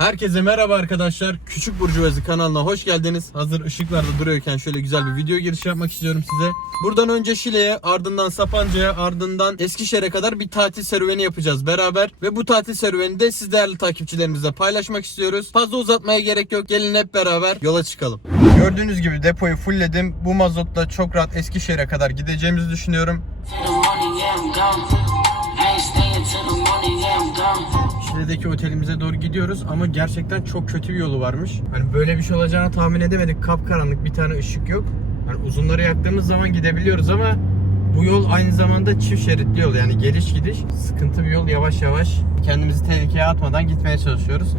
Herkese merhaba arkadaşlar. Küçük Burjuvazi kanalına hoş geldiniz. Hazır ışıklarda duruyorken şöyle güzel bir video girişi yapmak istiyorum size. Buradan önce Şile'ye, ardından Sapanca'ya, ardından Eskişehir'e kadar bir tatil serüveni yapacağız beraber. Ve bu tatil serüveni de siz değerli takipçilerimizle paylaşmak istiyoruz. Fazla uzatmaya gerek yok. Gelin hep beraber yola çıkalım. Gördüğünüz gibi depoyu fullledim. Bu mazotla çok rahat Eskişehir'e kadar gideceğimizi düşünüyorum. To the money, yeah, I'm gone. I ain't staying to the money, yeah, I'm gone. Şile'deki otelimize doğru gidiyoruz ama gerçekten çok kötü bir yolu varmış. Hani böyle bir şey olacağını tahmin edemedik. Kapkaranlık bir tane ışık yok. Hani uzunları yaktığımız zaman gidebiliyoruz ama bu yol aynı zamanda çift şeritli yol yani geliş gidiş sıkıntı bir yol yavaş yavaş kendimizi tehlikeye atmadan gitmeye çalışıyoruz.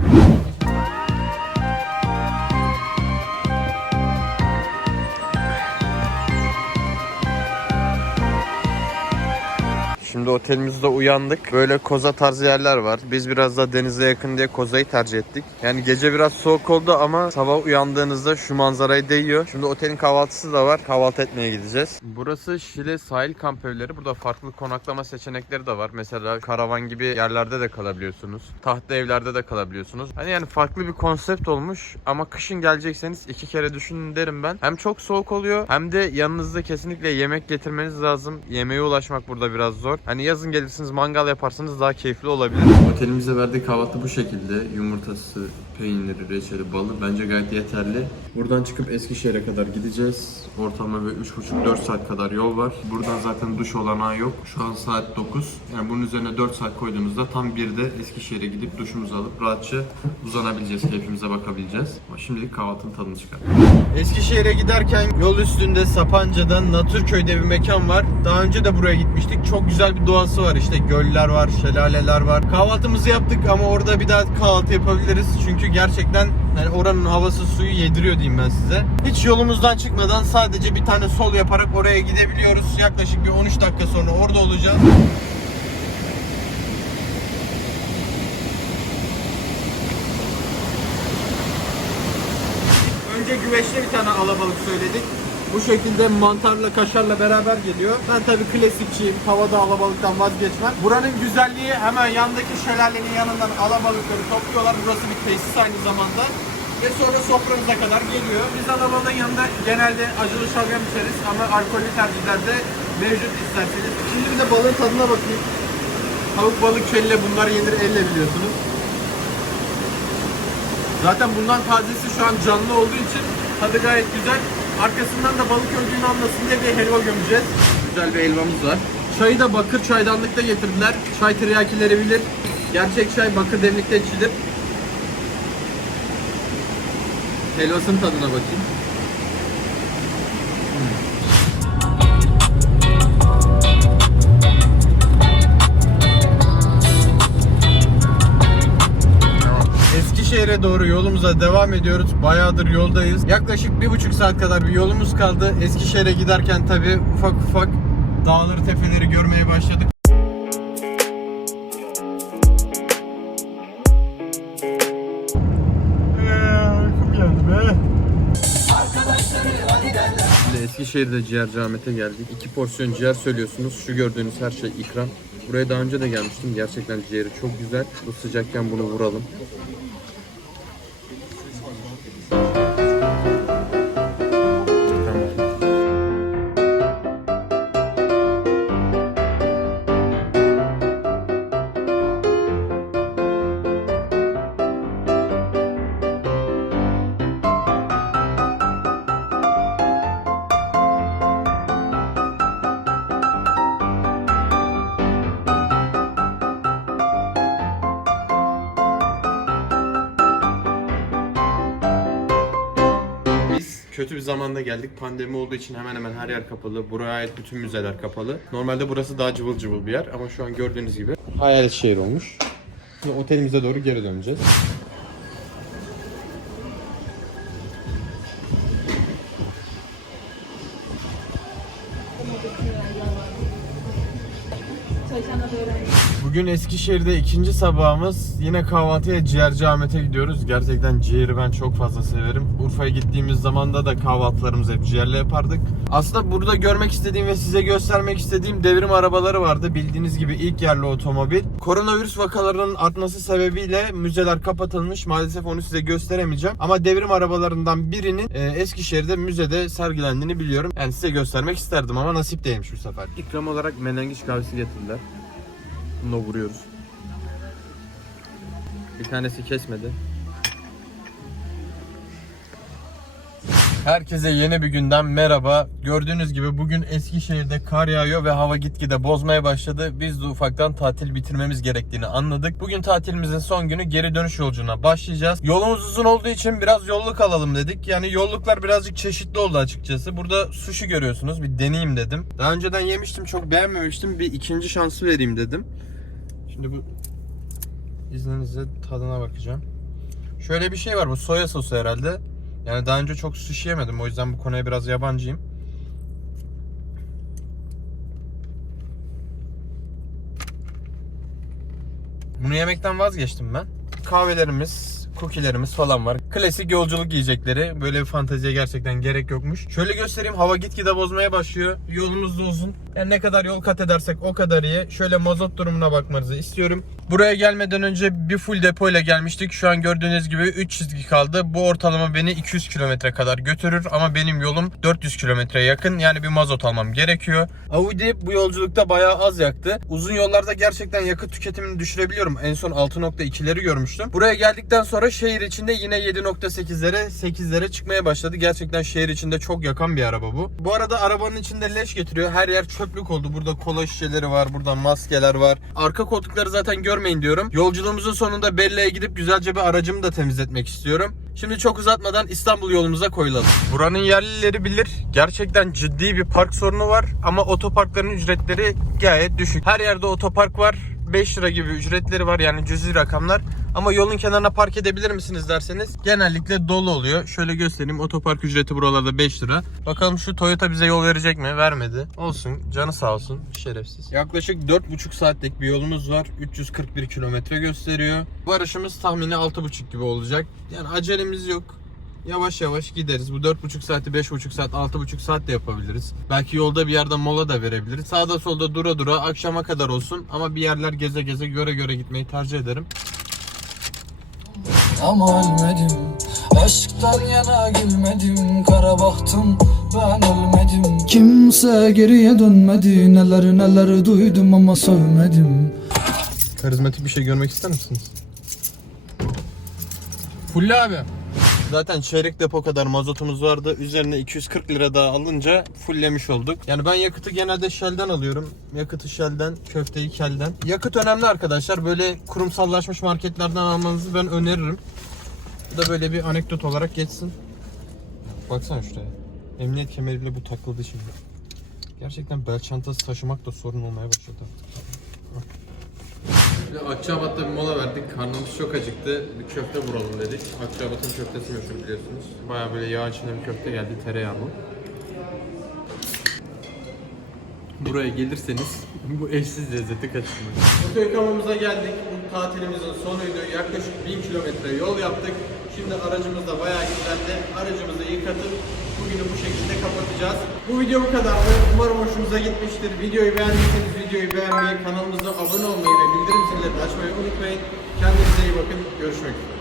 Şimdi otelimizde uyandık. Böyle koza tarzı yerler var. Biz biraz da denize yakın diye kozayı tercih ettik. Yani gece biraz soğuk oldu ama sabah uyandığınızda şu manzarayı değiyor. Şimdi otelin kahvaltısı da var. Kahvaltı etmeye gideceğiz. Burası Şile sahil kamp evleri. Burada farklı konaklama seçenekleri de var. Mesela karavan gibi yerlerde de kalabiliyorsunuz. Tahta evlerde de kalabiliyorsunuz. Hani yani farklı bir konsept olmuş ama kışın gelecekseniz iki kere düşünün derim ben. Hem çok soğuk oluyor hem de yanınızda kesinlikle yemek getirmeniz lazım. Yemeğe ulaşmak burada biraz zor. Hani yazın gelirsiniz mangal yaparsanız daha keyifli olabilir. Otelimize verdiği kahvaltı bu şekilde. Yumurtası, peyniri, reçeli, balı bence gayet yeterli. Buradan çıkıp Eskişehir'e kadar gideceğiz. Ortalama bir 3,5-4 saat kadar yol var. Buradan zaten duş olanağı yok. Şu an saat 9. Yani bunun üzerine 4 saat koyduğumuzda tam 1'de Eskişehir'e gidip duşumuzu alıp rahatça uzanabileceğiz. Keyfimize bakabileceğiz. Ama şimdilik kahvaltının tadını çıkartalım. Eskişehir'e giderken yol üstünde Sapanca'da Natürköy'de bir mekan var. Daha önce de buraya gitmiştik. Çok güzel bir doğası var. İşte göller var, şelaleler var. Kahvaltımızı yaptık ama orada bir daha kahvaltı yapabiliriz. Çünkü gerçekten yani oranın havası suyu yediriyor diyeyim ben size. Hiç yolumuzdan çıkmadan sadece bir tane sol yaparak oraya gidebiliyoruz. Yaklaşık bir 13 dakika sonra orada olacağız. Önce güveçli bir tane alabalık söyledik. Bu şekilde mantarla, kaşarla beraber geliyor. Ben tabii klasikçiyim. Tavada alabalıktan vazgeçmem. Buranın güzelliği hemen yandaki şelalenin yanından alabalıkları topluyorlar. Burası bir tesis aynı zamanda. Ve sonra sofranıza kadar geliyor. Biz alabalığın yanında genelde acılı şalgam içeriz ama alkollü tercihlerde mevcut isterseniz. Şimdi bir de balığın tadına bakayım. Tavuk balık kelle bunlar yenir elle biliyorsunuz. Zaten bundan tazesi şu an canlı olduğu için tadı gayet güzel. Arkasından da balık öldüğünü anlasın diye bir helva gömeceğiz. Güzel bir helvamız var. Çayı da bakır çaydanlıkta getirdiler. Çay tiryakileri bilir. Gerçek çay bakır demlikte içilir. Helvasının tadına bakayım. Eskişehir'e doğru yolumuza devam ediyoruz. Bayağıdır yoldayız. Yaklaşık bir buçuk saat kadar bir yolumuz kaldı. Eskişehir'e giderken tabi ufak ufak dağları tepeleri görmeye başladık. Eskişehir'de ciğer camete geldik. İki porsiyon ciğer söylüyorsunuz. Şu gördüğünüz her şey ikram. Buraya daha önce de gelmiştim. Gerçekten ciğeri çok güzel. Bu sıcakken bunu vuralım. Kötü bir zamanda geldik. Pandemi olduğu için hemen hemen her yer kapalı. Buraya ait bütün müzeler kapalı. Normalde burası daha cıvıl cıvıl bir yer ama şu an gördüğünüz gibi hayalet şehir olmuş. Şimdi otelimize doğru geri döneceğiz. Bugün Eskişehir'de ikinci sabahımız. Yine kahvaltıya Ciğerci Ahmet'e gidiyoruz. Gerçekten ciğeri ben çok fazla severim. Urfa'ya gittiğimiz zamanda da kahvaltılarımızı hep ciğerle yapardık. Aslında burada görmek istediğim ve size göstermek istediğim devrim arabaları vardı. Bildiğiniz gibi ilk yerli otomobil. Koronavirüs vakalarının artması sebebiyle müzeler kapatılmış. Maalesef onu size gösteremeyeceğim. Ama devrim arabalarından birinin e, Eskişehir'de müzede sergilendiğini biliyorum. Yani size göstermek isterdim ama nasip değilmiş bu sefer. İkram olarak menengiç kahvesi getirdiler. Bununla vuruyoruz. Bir tanesi kesmedi. Herkese yeni bir günden merhaba. Gördüğünüz gibi bugün Eskişehir'de kar yağıyor ve hava gitgide bozmaya başladı. Biz de ufaktan tatil bitirmemiz gerektiğini anladık. Bugün tatilimizin son günü geri dönüş yolculuğuna başlayacağız. Yolumuz uzun olduğu için biraz yolluk alalım dedik. Yani yolluklar birazcık çeşitli oldu açıkçası. Burada sushi görüyorsunuz. Bir deneyeyim dedim. Daha önceden yemiştim çok beğenmemiştim. Bir ikinci şansı vereyim dedim. Şimdi bu izninizle tadına bakacağım. Şöyle bir şey var bu soya sosu herhalde. Yani daha önce çok sushi yemedim o yüzden bu konuya biraz yabancıyım. Bunu yemekten vazgeçtim ben. Kahvelerimiz, cookie'lerimiz falan var. Klasik yolculuk yiyecekleri. Böyle bir fanteziye gerçekten gerek yokmuş. Şöyle göstereyim. Hava gitgide bozmaya başlıyor. Yolumuz da uzun. Yani ne kadar yol kat edersek o kadar iyi. Şöyle mazot durumuna bakmanızı istiyorum. Buraya gelmeden önce bir full depo ile gelmiştik. Şu an gördüğünüz gibi 3 çizgi kaldı. Bu ortalama beni 200 kilometre kadar götürür. Ama benim yolum 400 kilometreye yakın. Yani bir mazot almam gerekiyor. Audi bu yolculukta bayağı az yaktı. Uzun yollarda gerçekten yakıt tüketimini düşürebiliyorum. En son 6.2'leri görmüştüm. Buraya geldikten sonra şehir içinde yine 7.8'lere 8'lere çıkmaya başladı. Gerçekten şehir içinde çok yakan bir araba bu. Bu arada arabanın içinde leş getiriyor. Her yer çöplük oldu. Burada kola şişeleri var. Burada maskeler var. Arka koltukları zaten görmeyin diyorum. Yolculuğumuzun sonunda Belle'ye gidip güzelce bir aracımı da temizletmek istiyorum. Şimdi çok uzatmadan İstanbul yolumuza koyulalım. Buranın yerlileri bilir. Gerçekten ciddi bir park sorunu var. Ama otoparkların ücretleri gayet düşük. Her yerde otopark var. 5 lira gibi ücretleri var yani cüzi rakamlar. Ama yolun kenarına park edebilir misiniz derseniz genellikle dolu oluyor. Şöyle göstereyim otopark ücreti buralarda 5 lira. Bakalım şu Toyota bize yol verecek mi? Vermedi. Olsun canı sağ olsun şerefsiz. Yaklaşık 4,5 saatlik bir yolumuz var. 341 kilometre gösteriyor. Varışımız tahmini 6,5 gibi olacak. Yani acelemiz yok. Yavaş yavaş gideriz. Bu 4,5 saati 5,5 saat 6,5 saat de yapabiliriz. Belki yolda bir yerde mola da verebiliriz. Sağda solda dura dura akşama kadar olsun. Ama bir yerler geze geze göre göre gitmeyi tercih ederim. Ama ölmedim Aşktan yana gülmedim Kara baktım ben ölmedim Kimse geriye dönmedi Neler neler duydum ama sövmedim Karizmatik bir şey görmek ister misiniz? Fulli abi. Zaten çeyrek depo kadar mazotumuz vardı. Üzerine 240 lira daha alınca fulllemiş olduk. Yani ben yakıtı genelde Shell'den alıyorum. Yakıtı Shell'den, köfteyi Kell'den. Yakıt önemli arkadaşlar. Böyle kurumsallaşmış marketlerden almanızı ben öneririm. Bu da böyle bir anekdot olarak geçsin. Baksana şuraya. Emniyet kemeri bile bu takıldı şimdi. Gerçekten bel çantası taşımak da sorun olmaya başladı artık. Akçabat'ta bir mola verdik. Karnımız çok acıktı. Bir köfte vuralım dedik. Akçabat'ın köftesi meşhur biliyorsunuz. Baya böyle yağ içinde bir köfte geldi. Tereyağlı. Buraya gelirseniz bu eşsiz lezzeti kaçırmayın. Oto yıkamamıza geldik. Bu tatilimizin sonuydu. Yaklaşık 1000 kilometre yol yaptık. Şimdi aracımız da bayağı güzeldi. Aracımızı yıkatıp bugünü bu şekilde kapatacağız. Bu video bu kadardı. Umarım hoşunuza gitmiştir. Videoyu beğendiyseniz videoyu beğenmeyi, kanalımıza abone olmayı ve bildirim zillerini açmayı unutmayın. Kendinize iyi bakın. Görüşmek üzere.